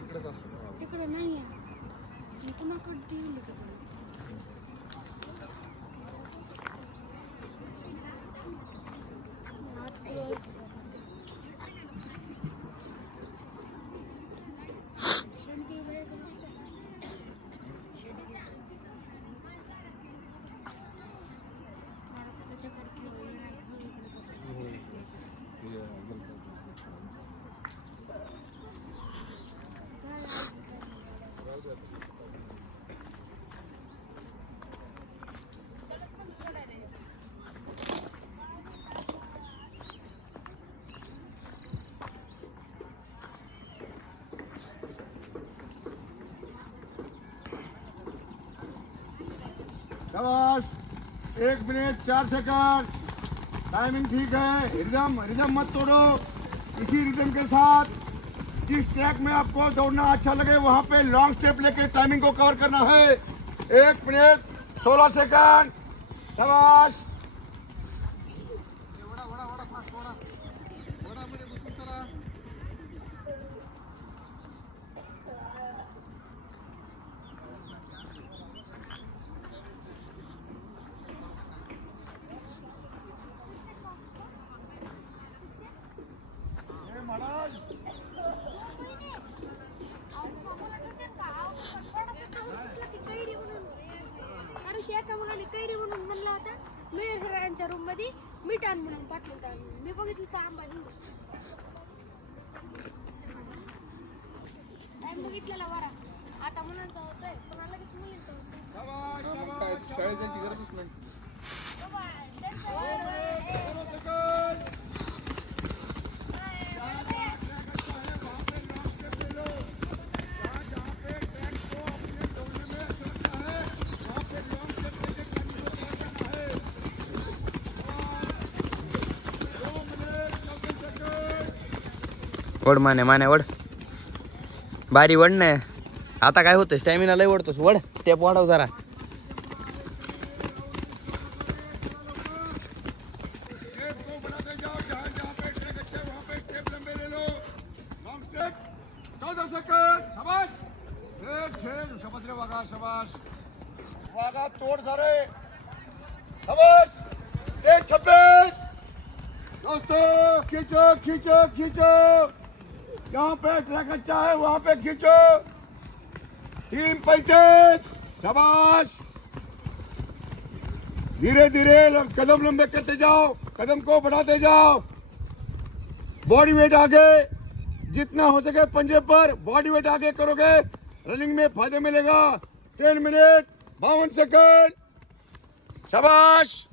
तिकडेच असतं. तिकडे नाही आहे मी कुणाकडे देईल शाबाश। एक मिनट, चार सेकंड। टाइमिंग ठीक है। रिदम रिदम मत तोड़ो। इसी रिदम के साथ जिस ट्रैक में आपको दौड़ना अच्छा लगे, वहाँ पे लॉन्ग स्टेप लेके टाइमिंग को कवर करना है। एक मिनट, सोलह सेकंड। शाबाश। एका मुलाने कैरी म्हणून? म्हणला होता मेयर सरांच्या रूममध्ये मीठ आण म्हणून पाठवलं होतं. मी बघितलं तर आंबा घेऊन बघितलेला बरा आता मुलांचा होतोय पण लगेच मुलींचा होतोय. शाळेत जायची गरजच नाही. वड माने माने वड बारी वड ना आता काय होतं स्टॅमिना लय ओढतोस वड स्टेप वाढव जरा तोड झाले खबस ते छब्बीस दोस्त खिचो खिचो खिचो यहाँ पे ट्रैक अच्छा है, वहाँ पे खींचो। टीम पैंतीस, शाबाश। धीरे धीरे कदम लंबे करते जाओ, कदम को बढ़ाते जाओ। बॉडी वेट आगे, जितना हो सके पंजे पर बॉडी वेट आगे करोगे। रनिंग में फ़ायदे मिलेगा। तीन मिनट, बावन सेकंड। शाबाश।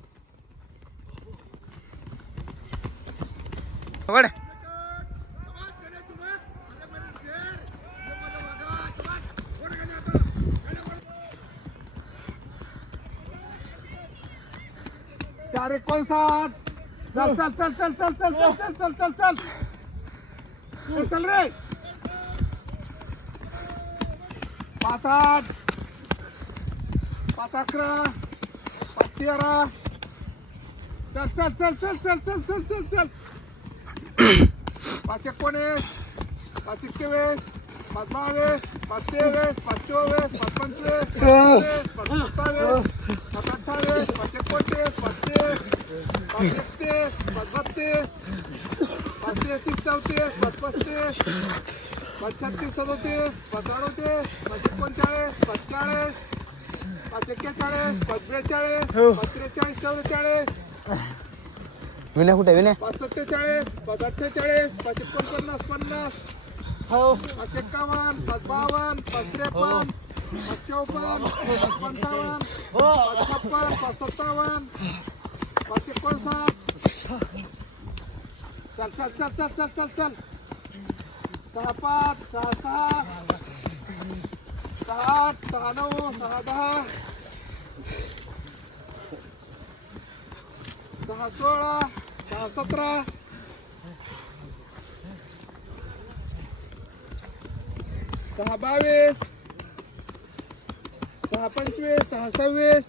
वड चार एकोणसाठ चल चल चल चल चल चल चल चल चल चल चल चल रे पाच आठ पाच अकरा पाच तेरा चल चल चल चल चल चल चल चल चल पाच एकोणीस पाच एकवीस पद्मावेस पत्तेवेस पच्चोवेस पचपंचवेस पचवीस पचसत्तावेस पचअठ्ठावीस पचकोतीस पस्तीस पचतीस पचबत्तीस पस्तीस चौतीस पचपस्तीस पचछत्तीस सदोतीस पचअडोतीस पचएकोणचाळीस पचचाळीस पचएक्केचाळीस पचबेचाळीस हो. पत्रेचाळीस चौवेचाळीस विना कुठे विना पाच सत्तेचाळीस पाच अठ्ठेचाळीस पाच पन्नास पन्नास हो. पाच एक्कावन्न पाच बावन्न पाच त्रेपन्न पाच चौपन्न पाच पंचावन्न पाच छप्पन पाच सत्तावन्न पाच एकोणसाठ चल चल चल चल चल चल चल. सहा पाच सहा सहा सहा आठ सहा नऊ सहा दहा सहा सोळा सहा सतरा सहा बावीस सहा पंचवीस सहा सव्वीस.